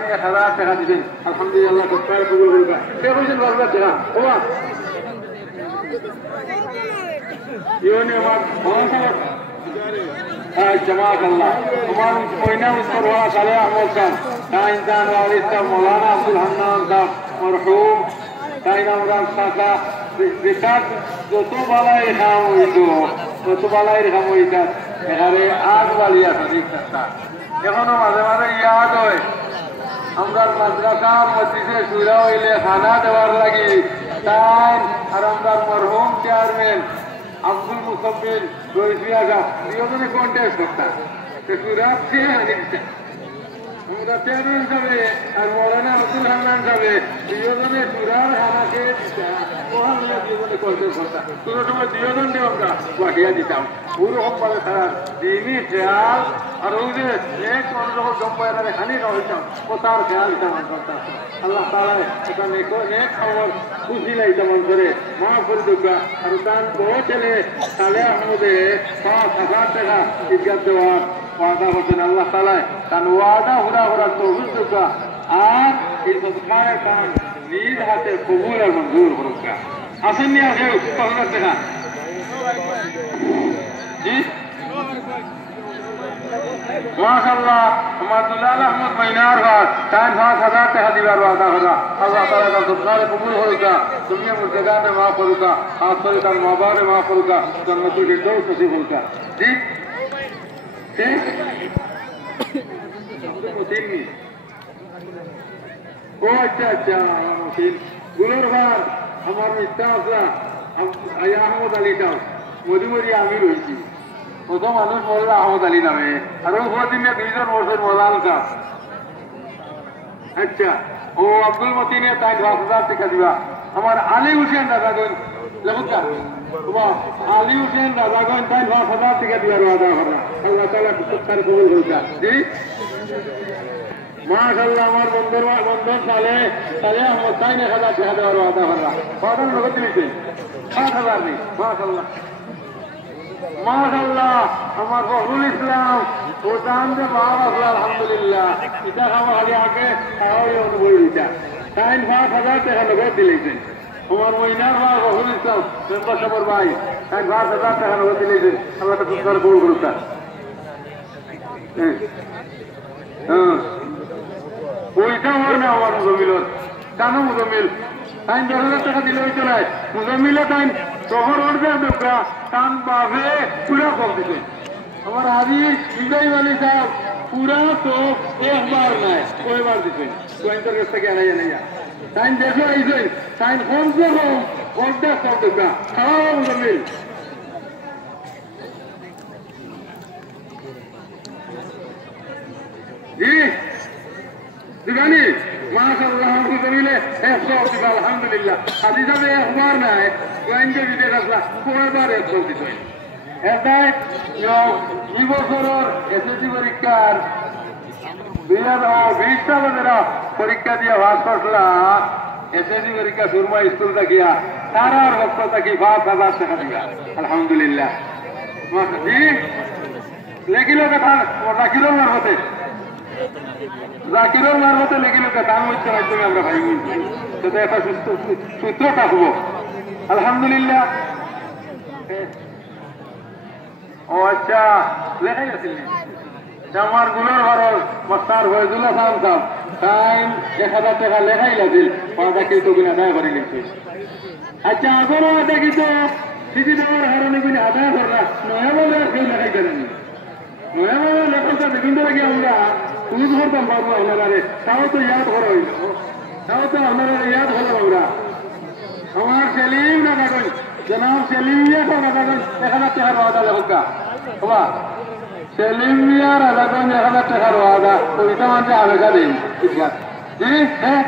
1000 টাকা দিবেন আলহামদুলিল্লাহ সরকার কবুল করবে কে কইছেন বলবা টাকা ওবা ইওনে আমার বলসার জামাআল্লাহ আমার কইনা উত্তর ওয়া সালে আহমদ খান তাইনদান ওয়ালিস্তা মাওলানা আব্দুল হান্নান সাহেব মরহুম তাইনামরান সাকা বিকাত যত বালাই খাম হইতো তত বালাই খাম হইতা এখানে আগ বালিয়া সদিকতা এখনো মাঝে মাঝে ইয়াদ হয় আমরা মাদ্রাসার মসজিদে শুরা হইলে খানা দেওয়ার লাগি তাই আর আমরা মরহুম চেয়ারম্যান আব্দুল মুসাব্বির রইসিয়াগা দুজনে কন্টেস্ট করতাম শুরা আমরা চেয়ারম্যান সাহেব আর মৌলানা আব্দুল হান্নান সাহেব দুজনে শুরার খানাকে মহামিয়া দুজনে কন্টেস্ট করতাম কোনো সময় দুজনকে আমরা বাকিয়া দিতাম পুরো সম্পাদে তারা দিনই খেয়াল আর ওই যে এক মানুষ যখন জম্পায় খানি হইতাম ও তার খেয়াল দিতাম আল্লাহ তালা এটা নেক খবর খুশি লাইতাম করে মা করে দুর্গা আর তার বড় ছেলে সালে আহমদে 5,000 টাকা ইজ্জত দেওয়ার ওয়াদা করছেন আল্লাহ তালায় তার ওয়াদা হুরা হুরা তহবিল দুর্গা আর এই সৎকারের কারণ নিজ হাতে কবুল আর মঞ্জুর করুকা আসেননি আর কেউ 5,000 টাকা জি মাশাআল্লাহ আমার দুলাল আহমদ মাইনার ভাই 5,000 টাকা দিবার ওয়াদা করা আল্লাহ তাআলা তার সৎকারে কবুল করুকা দুনিয়া মুর্দাগানে মাফ করুকা খাস করে তার মাবারে মাফ করুকা জান্নাতুল ফিরদাউস নসিব করুকা জি ঠিক ও আচ্ছা আচ্ছা মুসলিম গুলোর ভাই আমার মিথ্যা আসলা আহমদ আলী সাহেব মধুমরি আমি রয়েছি প্রথম মানুষ মৌলানা আহমদ আলী নামে আর ওই দিনে 2 জন বছর মৌলানা সাহেব আচ্ছা ও আব্দুল মতিনে তাই 10,000 টাকা দিবা আমার আলী হুসেন দাদাগঞ্জ লেখা আলী হুসেন দাদাগঞ্জ তাই 10,000 টাকা দিবার ওয়াদা করা আল্লাহ তাআলা সৎকার কবুল করুকা জি মাশাআল্লাহ আমার বন্ধন সালে আহমদ তাই 1,000 টাকা দেওয়ার ওয়াদা করা ওয়াদা নগদ দিয়েছে 5,000 নেই মাশাআল্লাহ মাশাআল্লাহ আমার বহরুল ইসলাম ও দাম যে বাপ আসলো আলহামদুলিল্লাহ এটা খাওয়া খালি আগে খাওয়াই অনুভব এটা তাই 5,000 টাকা নগদ দিলেছেন আমার মহিনার ভাই বহরুল ইসলাম মেম্বার সাহেবের ভাই তাই 5,000 টাকা নগদ দিলেছেন আল্লাহ তা সুন্দর কবুল করুক ওইটা আমার না আমার মুজমিলত কেন মুজমিল তাই 10,000 টাকা দিলে হইতো নাই মুজমিলে তাই শহর উঠবে লোকরা টান পাবে পুরা কম দিতে আমার আদি ইব্রাহিম আলী সাহেব পুরা তো একবার নাই কয়বার দিতে কোয়েন্টার কাছ থেকে আনাই আনাইয়া তাই দেখো আইছে তাই কমসে কম 50 টাকা খাওয়া মুজমিল জি দিবানি মাশাআল্লাহ আপনি করিলে 100 টাকা আলহামদুলিল্লাহ আজি যাবে একবার নাই কোয়েন্টার দিতে আসলা কয়বার 100 দিতে এটাই এই বছরের এসএসসি পরীক্ষার 2020টা বছরা পরীক্ষা দিয়ে পাস করলা এসএসসি পরীক্ষা সুরমা স্কুল থাকিয়া তারার পক্ষ থাকি 5,000 টাকা দিয়া আলহামদুলিল্লাহ জি লেখিল কথা জাকিরুল মারফতে জাকিরুল মারফতে লেখিল কথা আমি হচ্ছে মাধ্যমে আমরা ভাই সেটা একটা সূত্র থাকবো আলহামদুলিল্লাহ ও আচ্ছা লেখাই আছিল আমার গুলোর ঘর মাস্টার ফয়জুল্লাহ খান সাহেব টাইম 1,000 টাকা লেখাই লাগিল পাওয়া কিন্তু কিনা আদায় করে নিচ্ছে আচ্ছা আগরও আদায় কিন্তু সিটি দেওয়ার কারণে কিনা আদায় করলা নয়া বলে আর কেউ লেখাই করেন নয়া বলে লেখাটা বিভিন্ন লাগে আমরা তুই ধরতাম পারবো আপনারা তাও তো ইয়াদ করা হইল তাও তো আপনারা ইয়াদ হলো আমরা আমার সেলিম না কাগজ জনাব সেলিম মিয়া কাগজ 1,000 টাকার ওয়াদা লেখা বাবা সেলিম মিয়ার আলাদা 1,000 টাকার ওয়াদা ওইটা মানে আবেদন দিন ঠিক আছে জি হ্যাঁ